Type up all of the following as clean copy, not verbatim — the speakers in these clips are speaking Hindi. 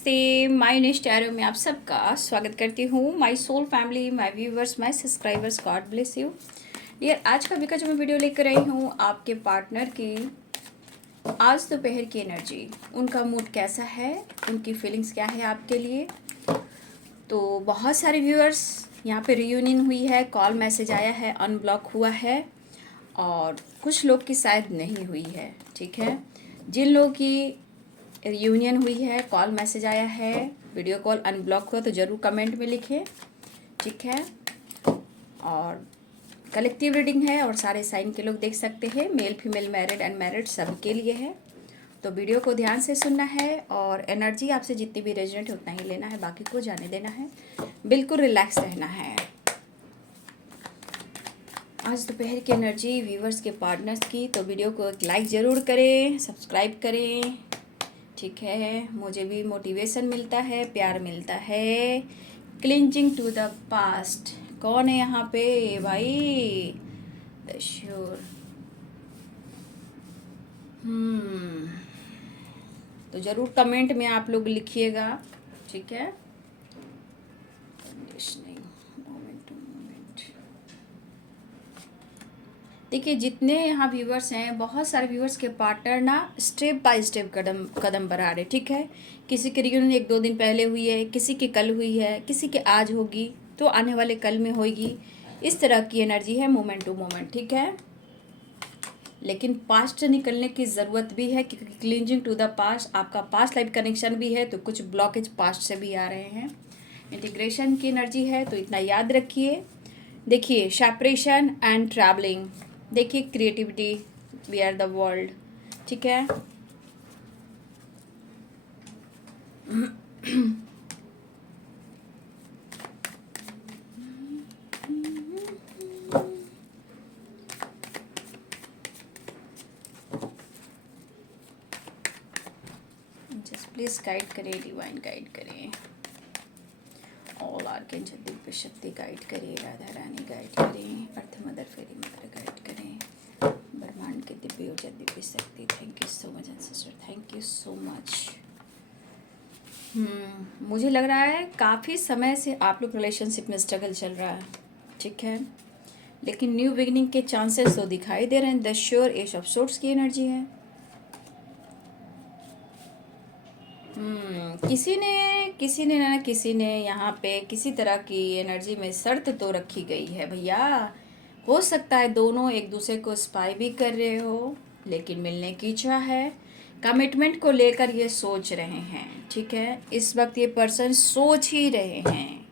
नमस्ते, माय नेक्स्ट एरो में आप सबका स्वागत करती हूँ। My soul family, my viewers, my subscribers, God bless you dear. आज का जो मैं वीडियो लेकर आई हूँ, आपके पार्टनर की आज दोपहर की एनर्जी, उनका मूड कैसा है, उनकी फीलिंग्स क्या है आपके लिए। तो बहुत सारे व्यूअर्स यहाँ पे रियूनियन हुई है, कॉल मैसेज आया है, अनब्लॉक हुआ है, और कुछ लोग की शायद नहीं हुई है। ठीक है, जिन लोगों की रियूनियन हुई है, कॉल मैसेज आया है, वीडियो कॉल अनब्लॉक हुआ, तो ज़रूर कमेंट में लिखें। ठीक है, और कलेक्टिव रीडिंग है और सारे साइन के लोग देख सकते हैं, मेल फीमेल मैरिड अनमैरिड सबके लिए है। तो वीडियो को ध्यान से सुनना है और एनर्जी आपसे जितनी भी रेजोनेट है उतना ही लेना है, बाकी को जाने देना है, बिल्कुल रिलैक्स रहना है। आज दोपहर की एनर्जी व्यूवर्स के पार्टनर्स की, तो वीडियो को एक लाइक ज़रूर करें, सब्सक्राइब करें। ठीक है, मुझे भी मोटिवेशन मिलता है, प्यार मिलता है। क्लिंजिंग टू द पास्ट, कौन है यहाँ पे भाई? श्योर। तो ज़रूर कमेंट में आप लोग लिखिएगा। ठीक है, देखिए जितने यहाँ व्यूवर्स हैं, बहुत सारे व्यूवर्स के पार्टनर ना स्टेप बाय स्टेप कदम बढ़ा रहे। ठीक है, किसी की रियूनियन 1-2 दिन पहले हुई है, किसी की कल हुई है, किसी के आज होगी, तो आने वाले कल में होगी। इस तरह की एनर्जी है, मोमेंट टू मोमेंट। ठीक है, लेकिन पास्ट से निकलने की ज़रूरत भी है, क्योंकि क्लिंजिंग टू द पास्ट, आपका पास्ट लाइफ कनेक्शन भी है, तो कुछ ब्लॉकेज पास्ट से भी आ रहे हैं। इंटीग्रेशन की एनर्जी है, तो इतना याद रखिए। देखिए, सेपरेशन एंड ट्रैवलिंग, देखिए creativity, we are the world. ठीक है, जस्ट प्लीज गाइड करें, डिवाइन गाइड करें, ऑल आर्कएंजल दिव्य शक्ति गाइड करें, राधा रानी गाइड करें, earth mother fairy mother guide करें, ब्रह्मांड के दिव्य ऊर्जा दिव्य शक्ति। Thank you so much sister, thank you so much. मुझे लग रहा है काफ़ी समय से आप लोग रिलेशनशिप में स्ट्रगल चल रहा है। ठीक है, लेकिन न्यू बिगिनिंग के चांसेस तो दिखाई दे रहे हैं। The sure age of swords की एनर्जी है। किसी ने यहाँ पे किसी तरह की एनर्जी में शर्त तो रखी गई है भैया। हो सकता है दोनों एक दूसरे को स्पाई भी कर रहे हो, लेकिन मिलने की इच्छा है, कमिटमेंट को लेकर ये सोच रहे हैं। ठीक है, इस वक्त ये पर्सन सोच ही रहे हैं,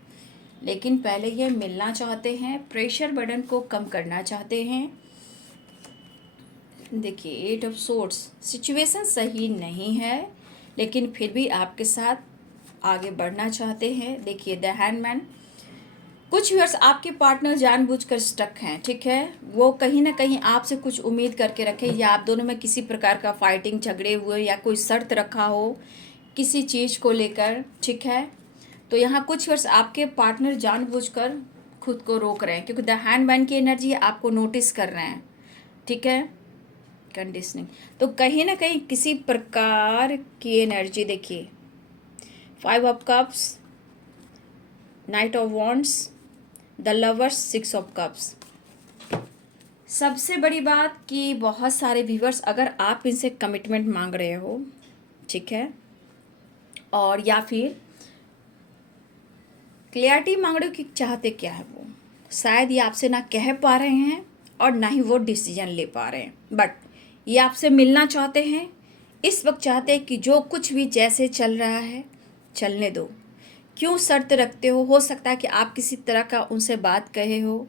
लेकिन पहले ये मिलना चाहते हैं, प्रेशर बर्डन को कम करना चाहते हैं। देखिए, 8 ऑफ सोर्ट्स, सिचुएशन सही नहीं है, लेकिन फिर भी आपके साथ आगे बढ़ना चाहते हैं। देखिए, द हैंडमैन, कुछ व्यूअर्स आपके पार्टनर जानबूझकर स्टक हैं। ठीक है, वो कहीं ना कहीं आपसे कुछ उम्मीद करके रखे, या आप दोनों में किसी प्रकार का फाइटिंग झगड़े हुए, या कोई शर्त रखा हो किसी चीज़ को लेकर। ठीक है, तो यहाँ कुछ व्यूअर्स आपके पार्टनर जानबूझकर खुद को रोक रहे हैं, क्योंकि द हैंडमैन की एनर्जी आपको नोटिस कर रहे हैं। ठीक है, कंडीशनिंग, तो कहीं ना कहीं किसी प्रकार की एनर्जी। देखिए, 5 of cups, night of wands, the lovers, 6 of cups. सबसे बड़ी बात कि बहुत सारे व्यूवर्स, अगर आप इनसे कमिटमेंट मांग रहे हो, ठीक है, और या फिर क्लियरिटी मांग रहे हो कि चाहते क्या है, वो शायद ये आपसे ना कह पा रहे हैं और ना ही वो डिसीजन ले पा रहे हैं, बट ये आपसे मिलना चाहते हैं। इस वक्त चाहते हैं कि जो कुछ भी जैसे चल रहा है चलने दो। क्यों शर्त रखते हो सकता है कि आप किसी तरह का उनसे बात कहे हो।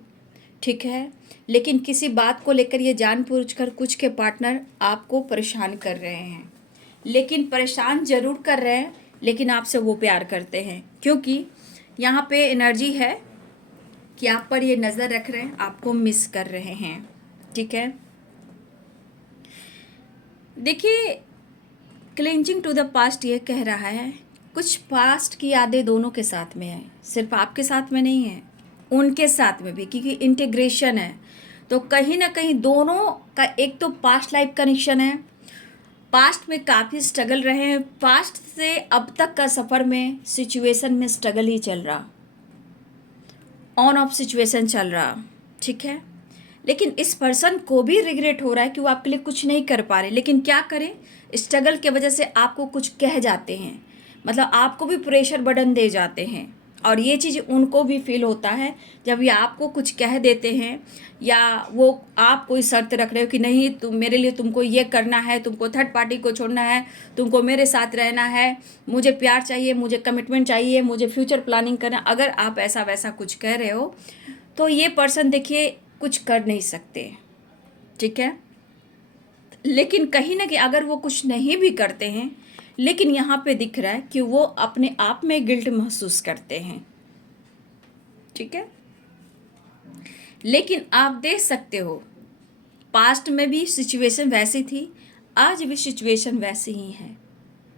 ठीक है, लेकिन किसी बात को लेकर ये जानबूझकर कुछ के पार्टनर आपको परेशान कर रहे हैं, लेकिन परेशान ज़रूर कर रहे हैं, लेकिन आपसे वो प्यार करते हैं, क्योंकि यहाँ पे एनर्जी है कि आप पर ये नज़र रख रहे हैं, आपको मिस कर रहे हैं। ठीक है, देखिए, क्लिंजिंग टू द पास्ट ये कह रहा है कुछ पास्ट की यादें दोनों के साथ में है, सिर्फ आपके साथ में नहीं है, उनके साथ में भी, क्योंकि इंटीग्रेशन है। तो कहीं ना कहीं दोनों का एक तो पास्ट लाइफ कनेक्शन है, पास्ट में काफ़ी स्ट्रगल रहे हैं, पास्ट से अब तक का सफ़र में सिचुएशन में स्ट्रगल ही चल रहा, ऑन ऑफ सिचुएशन चल रहा, ठीक है। लेकिन इस पर्सन को भी रिग्रेट हो रहा है कि वो आपके लिए कुछ नहीं कर पा रहे, लेकिन क्या करें, स्ट्रगल की वजह से आपको कुछ कह जाते हैं, मतलब आपको भी प्रेशर बर्डन दे जाते हैं। और ये चीज़ उनको भी फील होता है जब ये आपको कुछ कह देते हैं, या वो आप कोई शर्त रख रहे हो कि नहीं तुम मेरे लिए, तुमको ये करना है, तुमको थर्ड पार्टी को छोड़ना है, तुमको मेरे साथ रहना है, मुझे प्यार चाहिए, मुझे कमिटमेंट चाहिए, मुझे फ्यूचर प्लानिंग करना। अगर आप ऐसा वैसा कुछ कह रहे हो तो ये पर्सन देखिए कुछ कर नहीं सकते, ठीक है। लेकिन कहीं ना कहीं अगर वो कुछ नहीं भी करते हैं, लेकिन यहाँ पे दिख रहा है कि वो अपने आप में गिल्ट महसूस करते हैं, ठीक है। लेकिन आप देख सकते हो पास्ट में भी सिचुएशन वैसी थी, आज भी सिचुएशन वैसी ही है,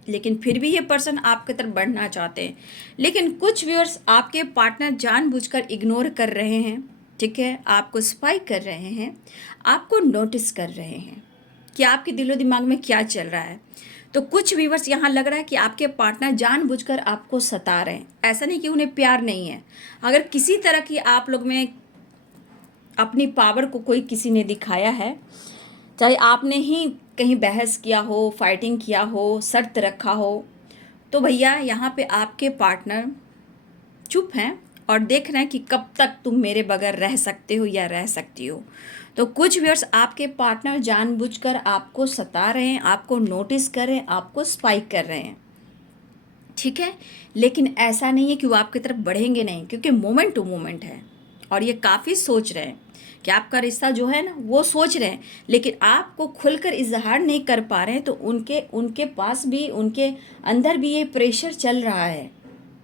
लेकिन फिर भी ये पर्सन आपकी तरफ बढ़ना चाहते हैं। लेकिन कुछ व्यूअर्स आपके पार्टनर जानबूझकर इग्नोर कर रहे हैं, ठीक है, आपको स्पाई कर रहे हैं, आपको नोटिस कर रहे हैं कि आपके दिलो दिमाग में क्या चल रहा है। तो कुछ व्यूअर्स यहाँ लग रहा है कि आपके पार्टनर जानबूझकर आपको सता रहे हैं, ऐसा नहीं कि उन्हें प्यार नहीं है। अगर किसी तरह की आप लोग में अपनी पावर को कोई किसी ने दिखाया है, चाहे आपने ही कहीं बहस किया हो, फाइटिंग किया हो, शर्त रखा हो, तो भैया यहाँ पे आपके पार्टनर चुप हैं और देख रहे हैं कि कब तक तुम मेरे बगैर रह सकते हो या रह सकती हो। तो कुछ व्यूअर्स आपके पार्टनर जानबूझकर आपको सता रहे हैं, आपको नोटिस कर रहे हैं, आपको स्पाइक कर रहे हैं, ठीक है। लेकिन ऐसा नहीं है कि वो आपकी तरफ बढ़ेंगे नहीं, क्योंकि मोमेंट टू मोमेंट है और ये काफ़ी सोच रहे हैं कि आपका रिश्ता जो है ना वो सोच रहे हैं, लेकिन आपको खुलकर इजहार नहीं कर पा रहे हैं। तो उनके उनके पास भी, उनके अंदर भी ये प्रेशर चल रहा है,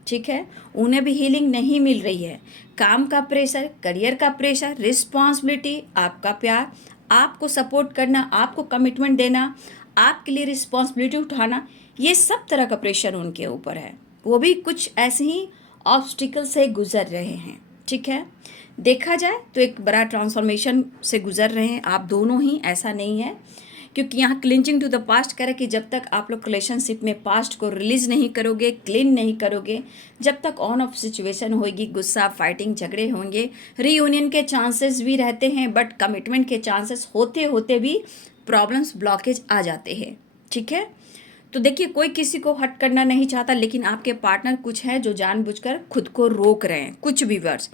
ठीक है। उन्हें भी हीलिंग नहीं मिल रही है, काम का प्रेशर, करियर का प्रेशर, रिस्पॉन्सिबिलिटी, आपका प्यार, आपको सपोर्ट करना, आपको कमिटमेंट देना, आपके लिए रिस्पॉन्सिबिलिटी उठाना, ये सब तरह का प्रेशर उनके ऊपर है। वो भी कुछ ऐसे ही ऑब्स्टिकल से गुजर रहे हैं, ठीक है। देखा जाए तो एक बड़ा ट्रांसफॉर्मेशन से गुजर रहे हैं आप दोनों ही, ऐसा नहीं है, क्योंकि यहाँ क्लिंचिंग टू द पास्ट कह रहा है कि जब तक आप लोग रिलेशनशिप में पास्ट को रिलीज नहीं करोगे, क्लीन नहीं करोगे, जब तक ऑन ऑफ सिचुएशन होगी, गुस्सा, फाइटिंग, झगड़े होंगे, रीयूनियन के चांसेस भी रहते हैं, बट कमिटमेंट के चांसेस होते होते भी प्रॉब्लम्स, ब्लॉकेज आ जाते हैं, ठीक है। तो देखिए कोई किसी को हट करना नहीं चाहता, लेकिन आपके पार्टनर कुछ हैं जो जानबूझकर खुद को रोक रहे हैं, कुछ भी वर्ड्स,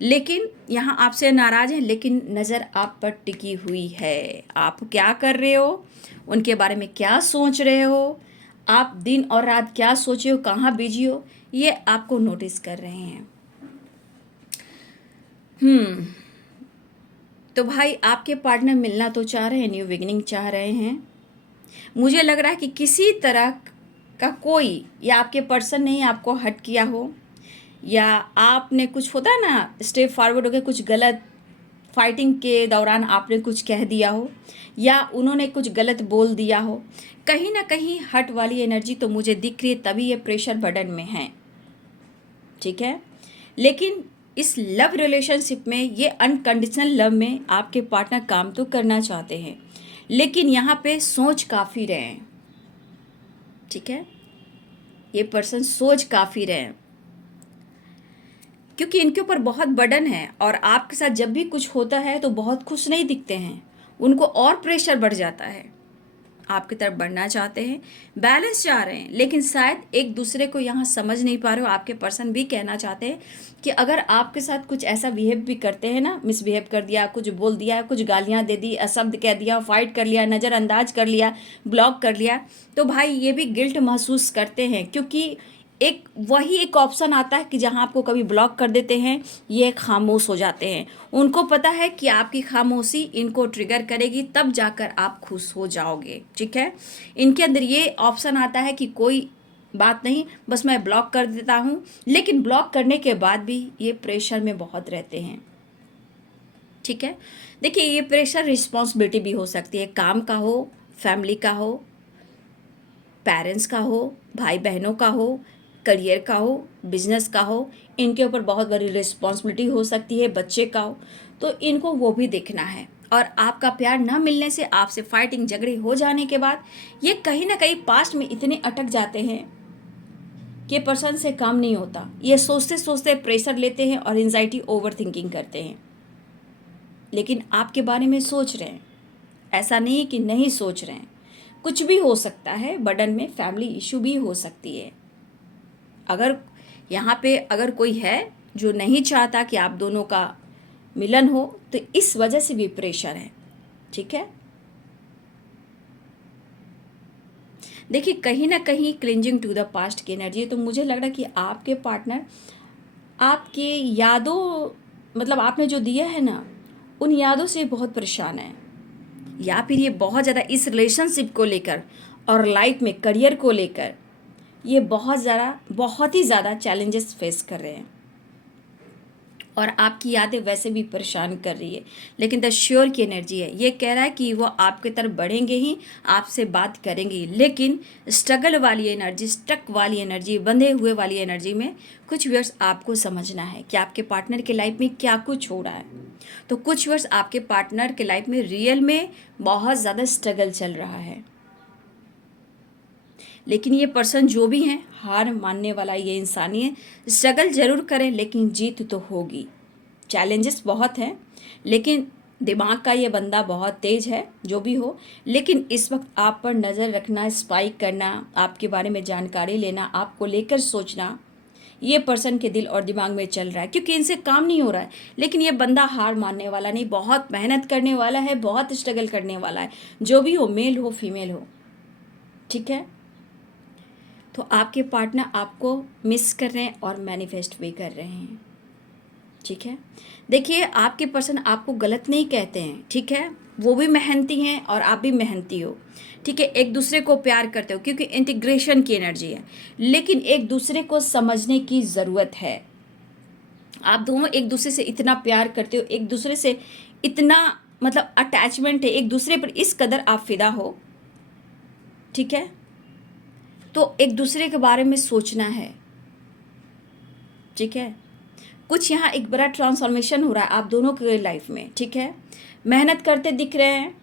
लेकिन यहाँ आपसे नाराज़ हैं, लेकिन नज़र आप पर टिकी हुई है। आप क्या कर रहे हो, उनके बारे में क्या सोच रहे हो, आप दिन और रात क्या सोचे हो, कहाँ बिजी हो, ये आपको नोटिस कर रहे हैं। तो भाई आपके पार्टनर मिलना तो चाह रहे हैं, न्यू बिगिनिंग चाह रहे हैं। मुझे लग रहा है कि किसी तरह का कोई, या आपके पर्सन ने आपको हट किया हो, या आपने कुछ, होता है ना स्टेप फॉरवर्ड हो गया, कुछ गलत फाइटिंग के दौरान आपने कुछ कह दिया हो, या उन्होंने कुछ गलत बोल दिया हो, कहीं ना कहीं हट वाली एनर्जी तो मुझे दिख रही है, तभी ये प्रेशर बर्डन में है, ठीक है। लेकिन इस लव रिलेशनशिप में, ये अनकंडीशनल लव में आपके पार्टनर काम तो करना चाहते हैं, लेकिन यहाँ पे सोच काफ़ी रहे हैं, ठीक है। ये पर्सन सोच काफ़ी रहे हैं, क्योंकि इनके ऊपर बहुत बर्डन है, और आपके साथ जब भी कुछ होता है तो बहुत खुश नहीं दिखते हैं, उनको और प्रेशर बढ़ जाता है। आपकी तरफ बढ़ना चाहते हैं, बैलेंस चाह रहे हैं, लेकिन शायद एक दूसरे को यहाँ समझ नहीं पा रहे हो। आपके पर्सन भी कहना चाहते हैं कि अगर आपके साथ कुछ ऐसा बिहेव भी करते हैं ना, मिसबिहेव कर दिया, कुछ बोल दिया, कुछ गालियाँ दे दी, अशब्द कह दिया, फाइट कर लिया, नज़रअंदाज कर लिया, ब्लॉक कर लिया, तो भाई ये भी गिल्ट महसूस करते हैं, क्योंकि एक वही एक ऑप्शन आता है कि जहां आपको कभी ब्लॉक कर देते हैं, ये खामोश हो जाते हैं। उनको पता है कि आपकी खामोशी इनको ट्रिगर करेगी, तब जाकर आप खुश हो जाओगे, ठीक है। इनके अंदर ये ऑप्शन आता है कि कोई बात नहीं, बस मैं ब्लॉक कर देता हूँ, लेकिन ब्लॉक करने के बाद भी ये प्रेशर में बहुत रहते हैं, ठीक है। देखिए ये प्रेशर रिस्पॉन्सिबिलिटी भी हो सकती है, काम का हो, फैमिली का हो, पेरेंट्स का हो, भाई बहनों का हो, करियर का हो, बिजनेस का हो, इनके ऊपर बहुत बड़ी रिस्पॉन्सिबिलिटी हो सकती है, बच्चे का हो, तो इनको वो भी देखना है। और आपका प्यार ना मिलने से, आपसे फाइटिंग झगड़े हो जाने के बाद ये कहीं ना कहीं पास्ट में इतने अटक जाते हैं कि पर्सन से काम नहीं होता। ये सोचते सोचते प्रेशर लेते हैं और एंजाइटी ओवर थिंकिंग करते हैं, लेकिन आपके बारे में सोच रहे हैं। ऐसा नहीं कि नहीं सोच रहे हैं, कुछ भी हो सकता है। बर्डन में फैमिली इशू भी हो सकती है। अगर यहाँ पे अगर कोई है जो नहीं चाहता कि आप दोनों का मिलन हो, तो इस वजह से भी प्रेशर है। ठीक है, देखिए कहीं ना कहीं क्लिंजिंग टू द पास्ट की एनर्जी है। तो मुझे लग रहा है कि आपके पार्टनर आपके यादों, मतलब आपने जो दिया है ना, उन यादों से बहुत परेशान है, या फिर ये बहुत ज़्यादा इस रिलेशनशिप को लेकर और लाइफ में करियर को लेकर ये बहुत ही ज़्यादा चैलेंजेस फेस कर रहे हैं। और आपकी यादें वैसे भी परेशान कर रही है, लेकिन द श्योर की एनर्जी है। ये कह रहा है कि वो आपकी तरफ बढ़ेंगे ही, आपसे बात करेंगे ही, लेकिन स्ट्रगल वाली एनर्जी, स्टक वाली एनर्जी, बंधे हुए वाली एनर्जी में कुछ वर्ष आपको समझना है कि आपके पार्टनर के लाइफ में क्या कुछ हो रहा है। तो कुछ वर्ष आपके पार्टनर के लाइफ में रियल में बहुत ज़्यादा स्ट्रगल चल रहा है, लेकिन ये पर्सन जो भी हैं, हार मानने वाला ये इंसान ही है। स्ट्रगल जरूर करें लेकिन जीत तो होगी। चैलेंजेस बहुत हैं, लेकिन दिमाग का ये बंदा बहुत तेज है, जो भी हो। लेकिन इस वक्त आप पर नज़र रखना, स्पाइक करना, आपके बारे में जानकारी लेना, आपको लेकर सोचना, ये पर्सन के दिल और दिमाग में चल रहा है, क्योंकि इनसे काम नहीं हो रहा है। लेकिन ये बंदा हार मानने वाला नहीं, बहुत मेहनत करने वाला है, बहुत स्ट्रगल करने वाला है, जो भी हो, मेल हो फीमेल हो। ठीक है, तो आपके पार्टनर आपको मिस कर रहे हैं और मैनिफेस्ट भी कर रहे हैं। ठीक है, देखिए आपके पर्सन आपको गलत नहीं कहते हैं। ठीक है, वो भी मेहनती हैं और आप भी मेहनती हो। ठीक है, एक दूसरे को प्यार करते हो क्योंकि इंटीग्रेशन की एनर्जी है, लेकिन एक दूसरे को समझने की ज़रूरत है। आप दोनों एक दूसरे से इतना प्यार करते हो, एक दूसरे से इतना मतलब अटैचमेंट है, एक दूसरे पर इस कदर आप फिदा हो। ठीक है, तो एक दूसरे के बारे में सोचना है। ठीक है, कुछ यहाँ एक बड़ा ट्रांसफॉर्मेशन हो रहा है आप दोनों के लाइफ में। ठीक है, मेहनत करते दिख रहे हैं,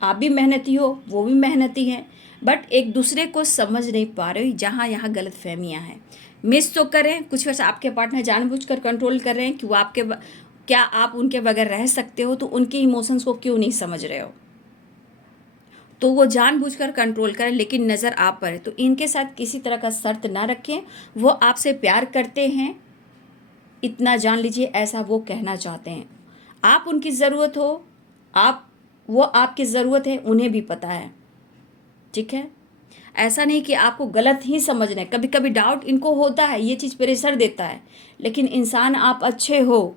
आप भी मेहनती हो, वो भी मेहनती हैं, बट एक दूसरे को समझ नहीं पा रहे हो। जहाँ यहाँ गलत फहमियाँ हैं। मिस तो करें, कुछ वैसे आपके पार्टनर जानबूझकर कंट्रोल कर रहे हैं कि वो क्या आप उनके बगैर रह सकते हो, तो उनके इमोशंस को क्यों नहीं समझ रहे हो, तो वो जानबूझकर कंट्रोल करें, लेकिन नज़र आप पर है। तो इनके साथ किसी तरह का शर्त ना रखें, वो आपसे प्यार करते हैं, इतना जान लीजिए, ऐसा वो कहना चाहते हैं। आप उनकी ज़रूरत हो, वो आपकी ज़रूरत है, उन्हें भी पता है। ठीक है, ऐसा नहीं कि आपको गलत ही समझना है। कभी कभी डाउट इनको होता है, ये चीज़ प्रेशर देता है, लेकिन इंसान आप अच्छे हो,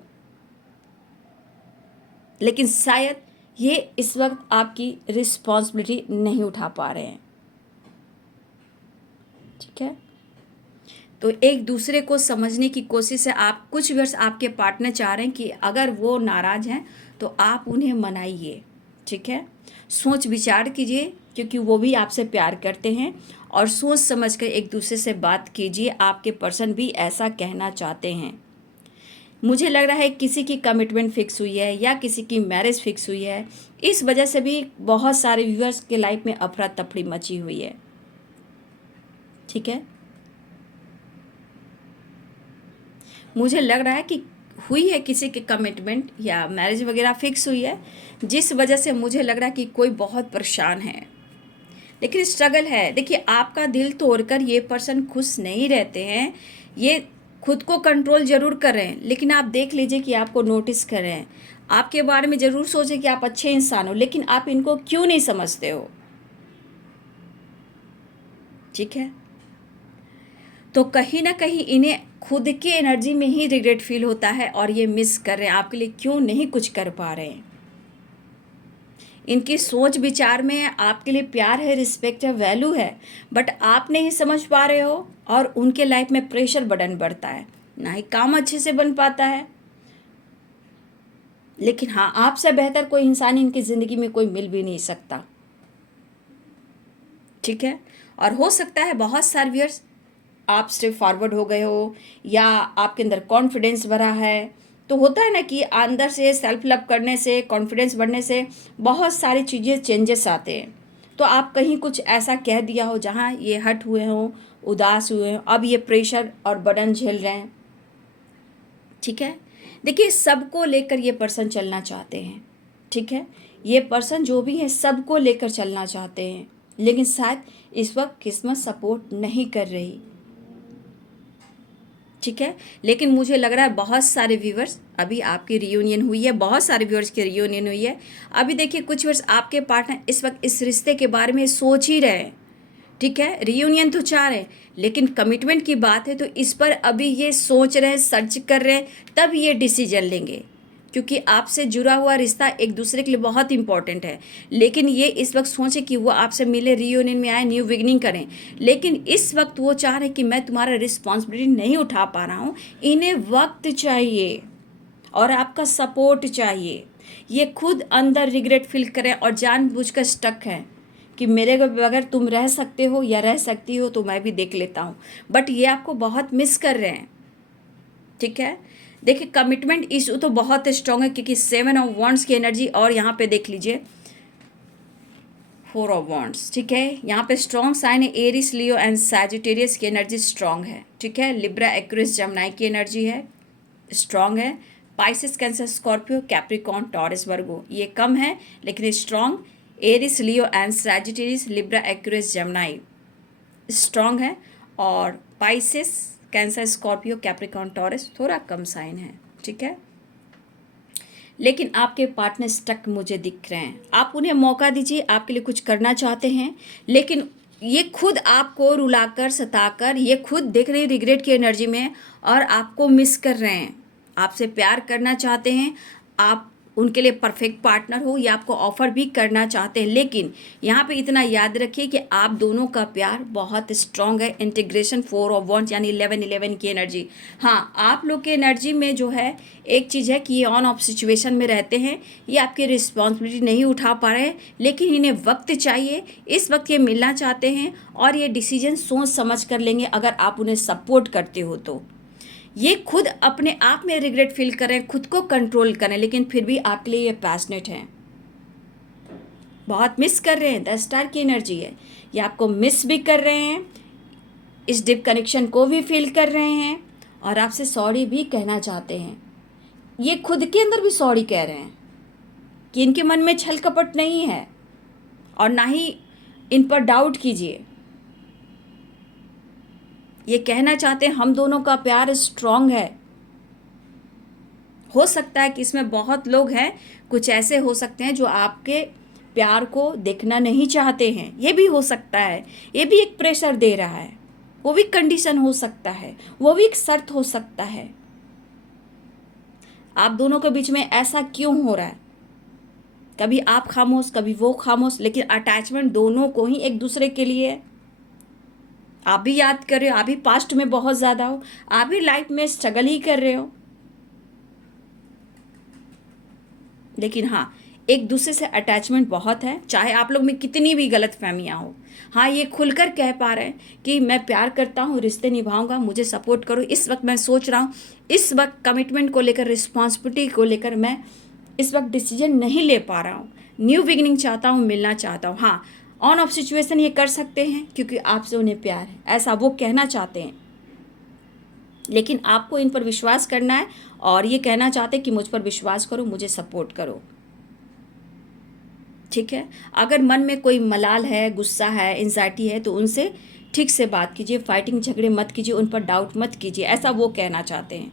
लेकिन शायद ये इस वक्त आपकी रिस्पॉन्सिबिलिटी नहीं उठा पा रहे हैं। ठीक है, तो एक दूसरे को समझने की कोशिश है। आप कुछ वर्ष आपके पार्टनर चाह रहे हैं कि अगर वो नाराज़ हैं तो आप उन्हें मनाइए। ठीक है, सोच विचार कीजिए, क्योंकि वो भी आपसे प्यार करते हैं, और सोच समझ कर एक दूसरे से बात कीजिए। आपके पर्सन भी ऐसा कहना चाहते हैं। मुझे लग रहा है किसी की कमिटमेंट फिक्स हुई है या किसी की मैरिज फिक्स हुई है। इस वजह से भी बहुत सारे व्यूअर्स के लाइफ में अफरा तफरी मची हुई है। ठीक है, मुझे लग रहा है कि हुई है किसी की कमिटमेंट या मैरिज वगैरह फिक्स हुई है, जिस वजह से मुझे लग रहा है कि कोई बहुत परेशान है, लेकिन स्ट्रगल है। देखिए आपका दिल तोड़कर ये पर्सन खुश नहीं रहते हैं। ये खुद को कंट्रोल जरूर कर रहे हैं, लेकिन आप देख लीजिए कि आपको नोटिस कर रहे हैं। आपके बारे में ज़रूर सोचें कि आप अच्छे इंसान हो, लेकिन आप इनको क्यों नहीं समझते हो। ठीक है, तो कहीं ना कहीं इन्हें खुद की एनर्जी में ही रिग्रेट फील होता है, और ये मिस कर रहे हैं आपके लिए क्यों नहीं कुछ कर पा रहे हैं। इनकी सोच विचार में आपके लिए प्यार है, रिस्पेक्ट है, वैल्यू है, बट आप नहीं समझ पा रहे हो, और उनके लाइफ में प्रेशर बर्डन बढ़ता है, ना ही काम अच्छे से बन पाता है। लेकिन हाँ, आपसे बेहतर कोई इंसान इनकी ज़िंदगी में कोई मिल भी नहीं सकता। ठीक है, और हो सकता है बहुत सारे व्यूअर्स आप स्टेप फॉरवर्ड हो गए हो, या आपके अंदर कॉन्फिडेंस भरा है, तो होता है ना कि अंदर से सेल्फ लव करने से, कॉन्फिडेंस बढ़ने से बहुत सारी चीज़ें चेंजेस आते हैं। तो आप कहीं कुछ ऐसा कह दिया हो जहाँ ये हर्ट हुए हों, उदास हुए हों, अब ये प्रेशर और बर्डन झेल रहे हैं, ठीक है। देखिए, सबको लेकर ये पर्सन चलना चाहते हैं, ठीक है। ये पर्सन जो भी है सबको लेकर चलना चाहते हैं, लेकिन शायद इस वक्त किस्मत सपोर्ट नहीं कर रही, ठीक है। लेकिन मुझे लग रहा है बहुत सारे व्यूअर्स, अभी आपकी रियूनियन हुई है, बहुत सारे व्यूअर्स की रियूनियन हुई है। अभी देखिए, कुछ व्यूअर्स आपके पार्टनर इस वक्त इस रिश्ते के बारे में सोच ही रहे हैं, ठीक है। रियूनियन तो चाह रहे हैं, लेकिन कमिटमेंट की बात है तो इस पर अभी ये सोच रहे हैं, सर्च कर रहे हैं, तब ये डिसीजन लेंगे, क्योंकि आपसे जुड़ा हुआ रिश्ता एक दूसरे के लिए बहुत इंपॉर्टेंट है। लेकिन ये इस वक्त सोचे कि वो आपसे मिले, रियूनियन में आए, न्यू बिगनिंग करें, लेकिन इस वक्त वो चाह रहे हैं कि मैं तुम्हारा रिस्पॉन्सिबिलिटी नहीं उठा पा रहा हूँ। इन्हें वक्त चाहिए और आपका सपोर्ट चाहिए। ये खुद अंदर रिग्रेट फील करें और जानबूझकर स्टक हैं कि मेरे बगैर तुम रह सकते हो या रह सकती हो तो मैं भी देख लेता हूँ, बट ये आपको बहुत मिस कर रहे हैं, ठीक है। देखिए, कमिटमेंट इशू तो बहुत स्ट्रांग है, क्योंकि 7 ऑफ वॉन्ड्स की एनर्जी, और यहाँ पे देख लीजिए 4 ऑफ वॉन्ड्स, ठीक है। यहाँ पे स्ट्रॉन्ग साइन है एरिस, लियो एंड सैजिटेरियस की एनर्जी स्ट्रांग है, ठीक है। लिब्रा, एक्वेरियस, जमनाई की एनर्जी है, स्ट्रांग है। Pisces, Cancer, Scorpio, Capricorn, Taurus, Virgo ये कम है लेकिन strong. Aries, Leo and Sagittarius, Libra, Aquarius, Gemini strong है। और Pisces, Cancer, Scorpio, Capricorn, Taurus थोड़ा कम साइन है, ठीक है। लेकिन आपके पार्टनर स्टक मुझे दिख रहे हैं। आप उन्हें मौका दीजिए, आपके लिए कुछ करना चाहते हैं, लेकिन ये खुद आपको रुलाकर, सताकर, ये खुद देख रहे हैं रिग्रेट की एनर्जी में और आपको मिस कर रहे हैं। आपसे प्यार करना चाहते हैं, आप उनके लिए परफेक्ट पार्टनर हो, या आपको ऑफर भी करना चाहते हैं। लेकिन यहाँ पे इतना याद रखिए कि आप दोनों का प्यार बहुत स्ट्रांग है। इंटीग्रेशन, 4 ऑफ वॉन्ड्स यानी 11 की एनर्जी। हाँ, आप लोग की एनर्जी में जो है एक चीज़ है कि ये ऑन ऑफ सिचुएशन में रहते हैं, ये आपकी रिस्पॉन्सिबिलिटी नहीं उठा पा रहे हैं, लेकिन इन्हें वक्त चाहिए। इस वक्त ये मिलना चाहते हैं और ये डिसीजन सोच समझ कर लेंगे अगर आप उन्हें सपोर्ट करते हो तो। ये खुद अपने आप में रिग्रेट फील करें, खुद को कंट्रोल करें, लेकिन फिर भी आपके लिए ये पैशनेट हैं, बहुत मिस कर रहे हैं। 10 स्टार की एनर्जी है, ये आपको मिस भी कर रहे हैं, इस डिप कनेक्शन को भी फील कर रहे हैं और आपसे सॉरी भी कहना चाहते हैं। ये खुद के अंदर भी सॉरी कह रहे हैं कि इनके मन में छल कपट नहीं है और ना ही इन पर डाउट कीजिए। ये कहना चाहते हैं हम दोनों का प्यार स्ट्रांग है। हो सकता है कि इसमें बहुत लोग हैं, कुछ ऐसे हो सकते हैं जो आपके प्यार को देखना नहीं चाहते हैं, ये भी हो सकता है। ये भी एक प्रेशर दे रहा है, वो भी कंडीशन हो सकता है, वो भी एक शर्त हो सकता है। आप दोनों के बीच में ऐसा क्यों हो रहा है? कभी आप खामोश, कभी वो खामोश, लेकिन अटैचमेंट दोनों को ही एक दूसरे के लिए है। आप भी याद कर रहे हो, आप भी पास्ट में बहुत ज़्यादा हो, आप भी लाइफ में स्ट्रगल ही कर रहे हो, लेकिन हाँ, एक दूसरे से अटैचमेंट बहुत है, चाहे आप लोग में कितनी भी गलतफहमियां हो। हाँ, ये खुलकर कह पा रहे हैं कि मैं प्यार करता हूँ, रिश्ते निभाऊंगा, मुझे सपोर्ट करो। इस वक्त मैं सोच रहा हूँ, इस वक्त कमिटमेंट को लेकर, रिस्पॉन्सिबिलिटी को लेकर मैं इस वक्त डिसीजन नहीं ले पा रहा हूँ, न्यू बिगिनिंग चाहता हूँ, मिलना चाहता हूँ। हाँ, ऑन ऑफ सिचुएशन ये कर सकते हैं क्योंकि आपसे उन्हें प्यार है, ऐसा वो कहना चाहते हैं, लेकिन आपको इन पर विश्वास करना है और ये कहना चाहते हैं कि मुझ पर विश्वास करो, मुझे सपोर्ट करो, ठीक है। अगर मन में कोई मलाल है, गुस्सा है, एंजाइटी है, तो उनसे ठीक से बात कीजिए, फाइटिंग झगड़े मत कीजिए, उन पर डाउट मत कीजिए, ऐसा वो कहना चाहते हैं।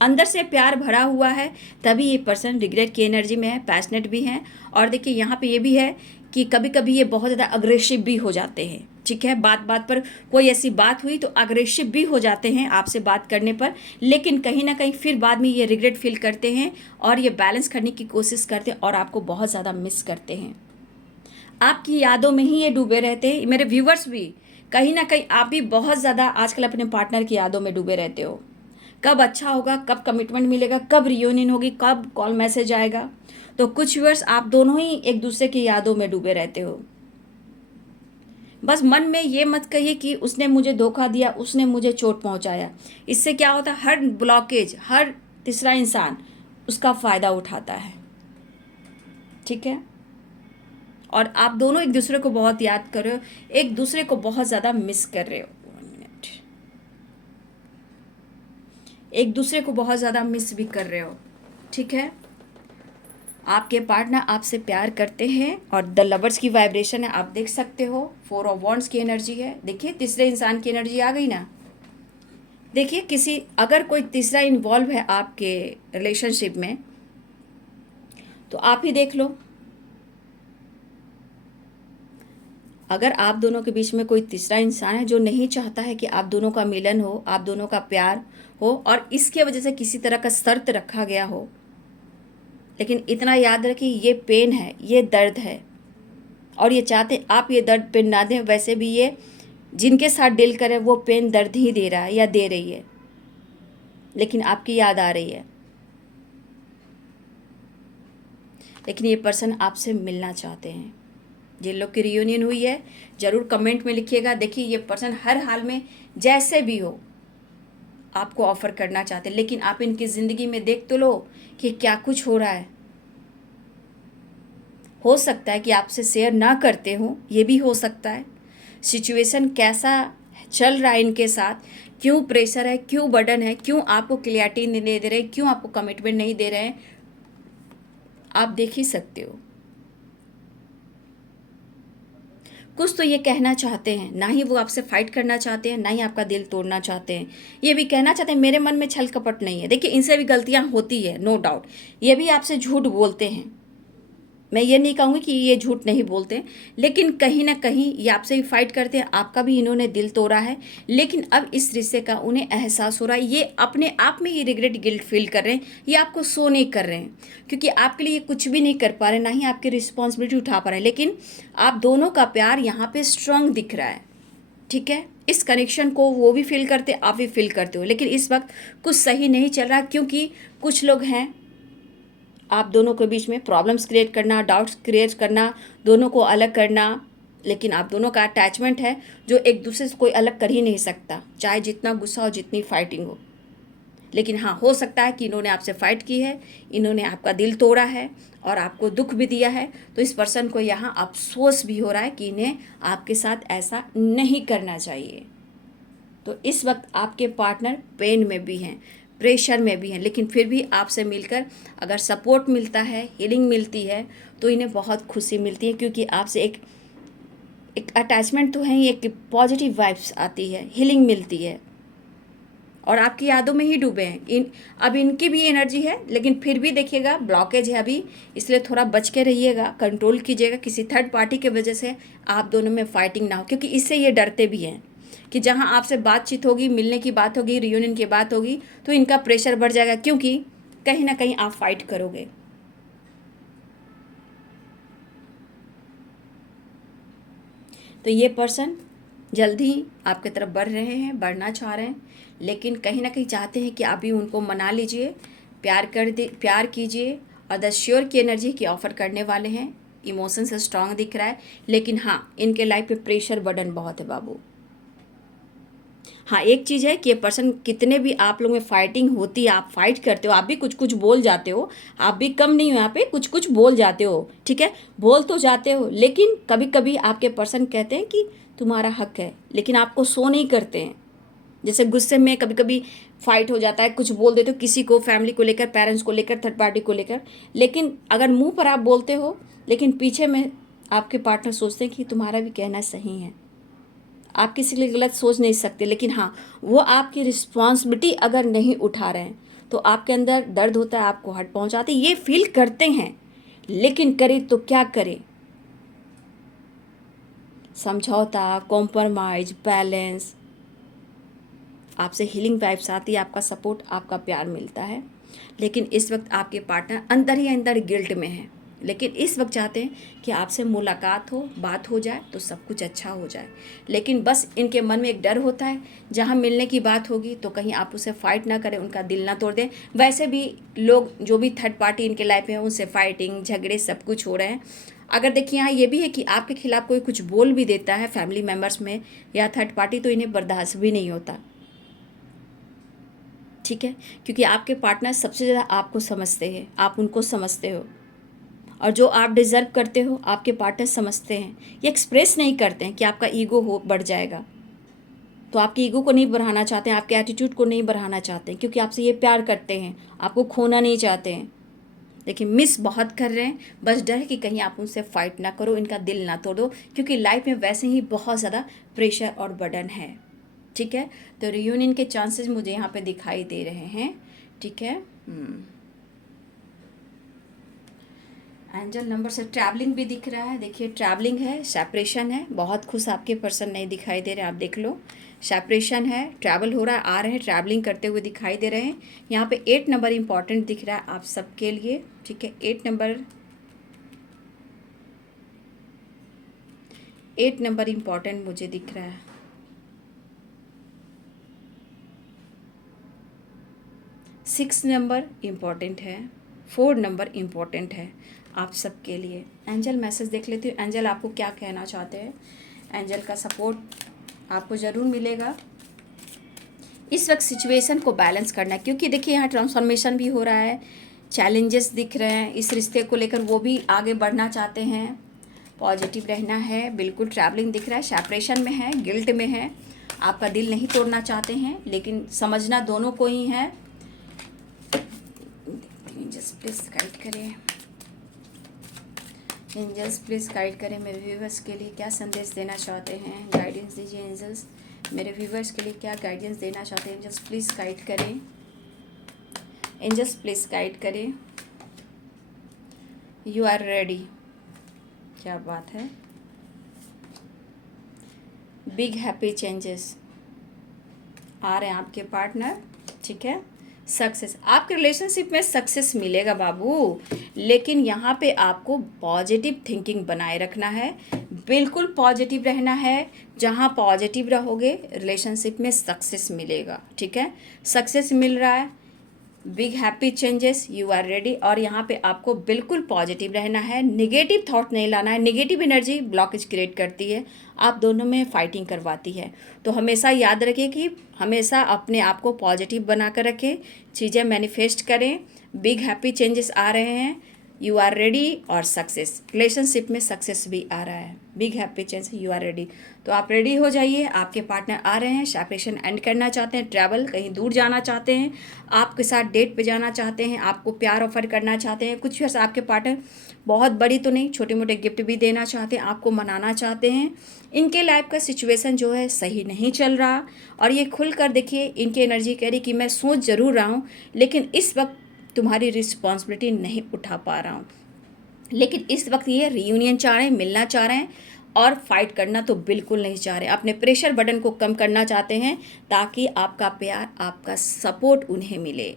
अंदर से प्यार भरा हुआ है, तभी ये पर्सन रिग्रेट की एनर्जी में है, पैशनेट भी हैं। और देखिए, यहाँ पे ये भी है कि कभी कभी ये बहुत ज़्यादा अग्रेसिव भी हो जाते हैं, ठीक है। बात बात पर कोई ऐसी बात हुई तो अग्रेसिव भी हो जाते हैं आपसे बात करने पर, लेकिन कहीं ना कहीं फिर बाद में ये रिग्रेट फील करते हैं और ये बैलेंस करने की कोशिश करते हैं और आपको बहुत ज़्यादा मिस करते हैं। आपकी यादों में ही ये डूबे रहते हैं। मेरे व्यूवर्स भी कहीं ना कहीं, आप भी बहुत ज़्यादा आजकल अपने पार्टनर की यादों में डूबे रहते हो। कब अच्छा होगा, कब कमिटमेंट मिलेगा, कब रियूनियन होगी, कब कॉल मैसेज आएगा। तो कुछ व्यूअर्स आप दोनों ही एक दूसरे की यादों में डूबे रहते हो। बस मन में ये मत कहिए कि उसने मुझे धोखा दिया, उसने मुझे चोट पहुंचाया। इससे क्या होता है, हर ब्लॉकेज, हर तीसरा इंसान उसका फ़ायदा उठाता है, ठीक है। और आप दोनों एक दूसरे को बहुत याद कर रहे हो, एक दूसरे को बहुत ज़्यादा मिस कर रहे हो। 1 मिनट, एक दूसरे को बहुत ज़्यादा मिस भी कर रहे हो, ठीक है। आपके पार्टनर आपसे प्यार करते हैं और द लवर्स की वाइब्रेशन है, आप देख सकते हो। 4 ऑफ वॉन्ड्स की एनर्जी है, देखिए तीसरे इंसान की एनर्जी आ गई ना। देखिए किसी अगर कोई तीसरा इन्वॉल्व है आपके रिलेशनशिप में तो आप ही देख लो। अगर आप दोनों के बीच में कोई तीसरा इंसान है जो नहीं चाहता है कि आप दोनों का मिलन हो, आप दोनों का प्यार हो, और इसके वजह से किसी तरह का शर्त रखा गया हो, लेकिन इतना याद रखिए ये पेन है, ये दर्द है, और ये चाहते आप ये दर्द पेन ना दें। वैसे भी ये जिनके साथ डील करें वो पेन दर्द ही दे रहा है या दे रही है, लेकिन आपकी याद आ रही है। लेकिन ये पर्सन आपसे मिलना चाहते हैं। जिन लोग की रियूनियन हुई है ज़रूर कमेंट में लिखिएगा। देखिए ये पर्सन हर हाल में जैसे भी हो आपको ऑफ़र करना चाहते हैं, लेकिन आप इनकी ज़िंदगी में देख तो लो कि क्या कुछ हो रहा है। हो सकता है कि आपसे शेयर ना करते हो, ये भी हो सकता है। सिचुएशन कैसा चल रहा है इनके साथ, क्यों प्रेशर है, क्यों बर्डन है, क्यों आपको क्लियरिटी नहीं दे रहे, क्यों आपको कमिटमेंट नहीं दे रहे हैं, आप देख ही सकते हो। कुछ तो ये कहना चाहते हैं, ना ही वो आपसे फाइट करना चाहते हैं, ना ही आपका दिल तोड़ना चाहते हैं। ये भी कहना चाहते हैं मेरे मन में छल कपट नहीं है। देखिए इनसे भी गलतियां होती है, नो डाउट। ये भी आपसे झूठ बोलते हैं, मैं ये नहीं कहूँगी कि ये झूठ नहीं बोलते, लेकिन कहीं ना कहीं ये आपसे भी फाइट करते हैं। आपका भी इन्होंने दिल तोड़ा है, लेकिन अब इस रिश्ते का उन्हें एहसास हो रहा है। ये अपने आप में ये रिग्रेट गिल्ट फील कर रहे हैं, ये आपको शो नहीं कर रहे हैं, क्योंकि आपके लिए कुछ भी नहीं कर पा रहे, ना ही आपकी रिस्पॉन्सिबिलिटी उठा पा रहे हैं। लेकिन आप दोनों का प्यार यहाँ पे स्ट्रांग दिख रहा है, ठीक है। इस कनेक्शन को वो भी फील करते, आप भी फील करते हो, लेकिन इस वक्त कुछ सही नहीं चल रहा, क्योंकि कुछ लोग हैं आप दोनों के बीच में प्रॉब्लम्स क्रिएट करना, डाउट्स क्रिएट करना, दोनों को अलग करना। लेकिन आप दोनों का अटैचमेंट है जो एक दूसरे से कोई अलग कर ही नहीं सकता, चाहे जितना गुस्सा हो, जितनी फाइटिंग हो। लेकिन हाँ, हो सकता है कि इन्होंने आपसे फाइट की है, इन्होंने आपका दिल तोड़ा है और आपको दुख भी दिया है, तो इस पर्सन को यहाँ अफसोस भी हो रहा है कि इन्हें आपके साथ ऐसा नहीं करना चाहिए। तो इस वक्त आपके पार्टनर पेन में भी हैं, प्रेशर में भी हैं, लेकिन फिर भी आपसे मिलकर अगर सपोर्ट मिलता है, हीलिंग मिलती है, तो इन्हें बहुत खुशी मिलती है, क्योंकि आपसे एक अटैचमेंट तो है ही, एक पॉजिटिव वाइब्स आती है, हीलिंग मिलती है, और आपकी यादों में ही डूबे हैं। अब इनकी भी एनर्जी है, लेकिन फिर भी देखिएगा ब्लॉकेज है अभी, इसलिए थोड़ा बच के रहिएगा, कंट्रोल कीजिएगा, किसी थर्ड पार्टी के वजह से आप दोनों में फाइटिंग ना हो, क्योंकि इससे ये डरते भी हैं कि जहां आपसे बातचीत होगी, मिलने की बात होगी, रियूनियन की बात होगी, तो इनका प्रेशर बढ़ जाएगा, क्योंकि कहीं ना कहीं आप फाइट करोगे। तो ये पर्सन जल्दी ही आपकी तरफ बढ़ रहे हैं, बढ़ना चाह रहे हैं, लेकिन कहीं ना कहीं चाहते हैं कि आप भी उनको मना लीजिए, प्यार कीजिए। और द श्योर की एनर्जी की ऑफ़र करने वाले हैं, इमोशन से स्ट्रांग दिख रहा है, लेकिन हाँ इनके लाइफ पे प्रेशर बर्डन बहुत है बाबू। हाँ एक चीज़ है कि ये पर्सन कितने भी आप लोगों में फाइटिंग होती है, आप फाइट करते हो, आप भी कुछ कुछ बोल जाते हो, आप भी कम नहीं हो, यहाँ पे कुछ कुछ बोल जाते हो, ठीक है, बोल तो जाते हो, लेकिन कभी कभी आपके पर्सन कहते हैं कि तुम्हारा हक है, लेकिन आपको शो नहीं करते हैं। जैसे गुस्से में कभी कभी फाइट हो जाता है, कुछ बोल देते हो किसी को, फैमिली को लेकर, पेरेंट्स को लेकर, थर्ड पार्टी को लेकर, लेकिन अगर मुंह पर आप बोलते हो, लेकिन पीछे में आपके पार्टनर सोचते हैं कि तुम्हारा भी कहना सही है, आप किसी के लिए गलत सोच नहीं सकते, लेकिन हाँ वो आपकी रिस्पॉन्सिबिलिटी अगर नहीं उठा रहे हैं तो आपके अंदर दर्द होता है, आपको हर्ट पहुंचाते, ये फील करते हैं, लेकिन करें तो क्या करें। समझौता, कॉम्प्रोमाइज, बैलेंस, आपसे हीलिंग वाइब्स आती है, आपका सपोर्ट, आपका प्यार मिलता है, लेकिन इस वक्त आपके पार्टनर अंदर ही अंदर गिल्ट में है, लेकिन इस वक्त चाहते हैं कि आपसे मुलाकात हो, बात हो जाए तो सब कुछ अच्छा हो जाए। लेकिन बस इनके मन में एक डर होता है, जहाँ मिलने की बात होगी तो कहीं आप उसे फाइट ना करें, उनका दिल ना तोड़ दें। वैसे भी लोग जो भी थर्ड पार्टी इनके लाइफ में है उनसे फाइटिंग, झगड़े सब कुछ हो रहे हैं। अगर देखिए यहाँ ये भी है कि आपके खिलाफ कोई कुछ बोल भी देता है फैमिली मेम्बर्स में या थर्ड पार्टी, तो इन्हें बर्दाश्त भी नहीं होता, ठीक है, क्योंकि आपके पार्टनर सबसे ज़्यादा आपको समझते हैं, आप उनको समझते हो, और जो आप डिज़र्व करते हो आपके पार्टनर समझते हैं। ये एक्सप्रेस नहीं करते हैं कि आपका ईगो हो बढ़ जाएगा, तो आपकी ईगो को नहीं बढ़ाना चाहते हैं, आपके एटीट्यूड को नहीं बढ़ाना चाहते हैं, क्योंकि आपसे ये प्यार करते हैं, आपको खोना नहीं चाहते हैं। देखिए मिस बहुत कर रहे हैं, बस डर है कि कहीं आप उनसे फाइट ना करो, इनका दिल ना तोड़ो, क्योंकि लाइफ में वैसे ही बहुत ज़्यादा प्रेशर और बर्डन है। ठीक है, तो रियूनियन के चांसेस मुझे यहाँ पे दिखाई दे रहे हैं। ठीक है, एंजल नंबर से ट्रैवलिंग भी दिख रहा है। देखिए ट्रैवलिंग है, सेपरेशन है, बहुत खुश आपके पर्सन नहीं दिखाई दे रहे, आप देख लो। सेपरेशन है, ट्रैवल हो रहा है, आ रहे हैं, ट्रैवलिंग करते हुए दिखाई दे रहे हैं। यहाँ पे 8 नंबर इंपॉर्टेंट दिख रहा है आप सबके लिए। ठीक है, 8 नंबर इंपॉर्टेंट मुझे दिख रहा है। 6 नंबर इम्पॉर्टेंट है, 4 नंबर इम्पॉर्टेंट है आप सबके लिए। एंजल मैसेज देख लेती हूँ, एंजल आपको क्या कहना चाहते हैं। एंजल का सपोर्ट आपको ज़रूर मिलेगा। इस वक्त सिचुएशन को बैलेंस करना है, क्योंकि देखिए यहाँ ट्रांसफॉर्मेशन भी हो रहा है, चैलेंजेस दिख रहे हैं इस रिश्ते को लेकर, वो भी आगे बढ़ना चाहते हैं, पॉजिटिव रहना है। बिल्कुल ट्रैवलिंग दिख रहा है, सेपरेशन में है, गिल्ट में है, आपका दिल नहीं तोड़ना चाहते हैं, लेकिन समझना दोनों को ही है। एंजल्स प्लीज गाइड करें, एंजल्स प्लीज गाइड करें मेरे व्यूवर्स के लिए क्या संदेश देना चाहते हैं। गाइडेंस दीजिए एंजल्स, मेरे व्यूवर्स के लिए क्या गाइडेंस देना चाहते हैं। एंजल्स प्लीज गाइड करें, एंजल्स प्लीज गाइड करें। यू आर रेडी, क्या बात है। बिग हैप्पी चेंजेस आ रहे हैं आपके पार्टनर। ठीक है, सक्सेस, आपके रिलेशनशिप में सक्सेस मिलेगा बाबू, लेकिन यहाँ पे आपको पॉजिटिव थिंकिंग बनाए रखना है, बिल्कुल पॉजिटिव रहना है। जहाँ पॉजिटिव रहोगे रिलेशनशिप में सक्सेस मिलेगा। ठीक है, सक्सेस मिल रहा है, big happy changes, you are ready. और यहाँ पे आपको बिल्कुल पॉजिटिव रहना है, नेगेटिव थॉट नहीं लाना है। नेगेटिव एनर्जी ब्लॉकेज क्रिएट करती है, आप दोनों में फाइटिंग करवाती है। तो हमेशा याद रखें कि हमेशा अपने आप को पॉजिटिव बना कर रखें, चीज़ें मैनिफेस्ट करें। बिग हैप्पी चेंजेस आ रहे हैं, यू आर रेडी, और सक्सेस, रिलेशनशिप में सक्सेस भी आ रहा है। Big happy change, you are ready, तो आप रेडी हो जाइए। आपके पार्टनर आ रहे हैं, सेपरेशन एंड करना चाहते हैं, ट्रैवल कहीं दूर जाना चाहते हैं, आपके साथ डेट पे जाना चाहते हैं, आपको प्यार ऑफर करना चाहते हैं। कुछ भी आपके पार्टनर बहुत बड़ी तो नहीं, छोटे मोटे गिफ्ट भी देना चाहते हैं, आपको मनाना चाहते हैं। इनके लाइफ का सिचुएशन जो है सही नहीं चल रहा, और ये खुल कर देखिए, इनकी एनर्जी कह रही कि मैं सोच ज़रूर रहा हूँ, लेकिन इस वक्त तुम्हारी रिस्पॉन्सिबिलिटी नहीं उठा पा रहा हूँ। लेकिन इस वक्त ये रियूनियन चाह रहे हैं, मिलना चाह रहे हैं, और फाइट करना तो बिल्कुल नहीं चाह रहे। अपने प्रेशर बर्डन को कम करना चाहते हैं, ताकि आपका प्यार, आपका सपोर्ट उन्हें मिले।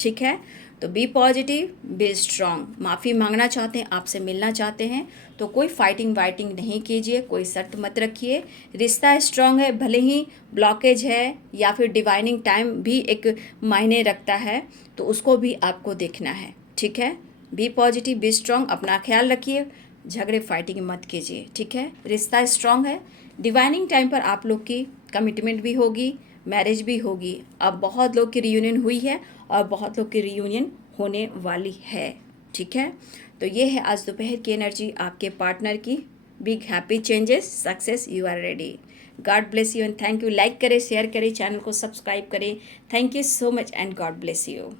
ठीक है, तो बी पॉजिटिव, बी स्ट्रांग। माफ़ी मांगना चाहते हैं, आपसे मिलना चाहते हैं, तो कोई फाइटिंग वाइटिंग नहीं कीजिए, कोई शर्त मत रखिए। रिश्ता स्ट्रांग है, भले ही ब्लॉकेज है या फिर डिवाइनिंग टाइम भी एक मायने रखता है, तो उसको भी आपको देखना है। ठीक है, बी पॉजिटिव, बी स्ट्रांग, अपना ख्याल रखिए, झगड़े फाइटिंग मत कीजिए। ठीक है, रिश्ता स्ट्रांग है, डिवाइनिंग टाइम पर आप लोग की कमिटमेंट भी होगी, मैरिज भी होगी। अब बहुत लोग की रियूनियन हुई है और बहुत लोग की रियूनियन होने वाली है। ठीक है, तो ये है आज दोपहर की एनर्जी आपके पार्टनर की। Big happy changes, success, you are ready. God bless you and thank you. Like करें, शेयर करें, चैनल को सब्सक्राइब करें। Thank you so much and God bless you.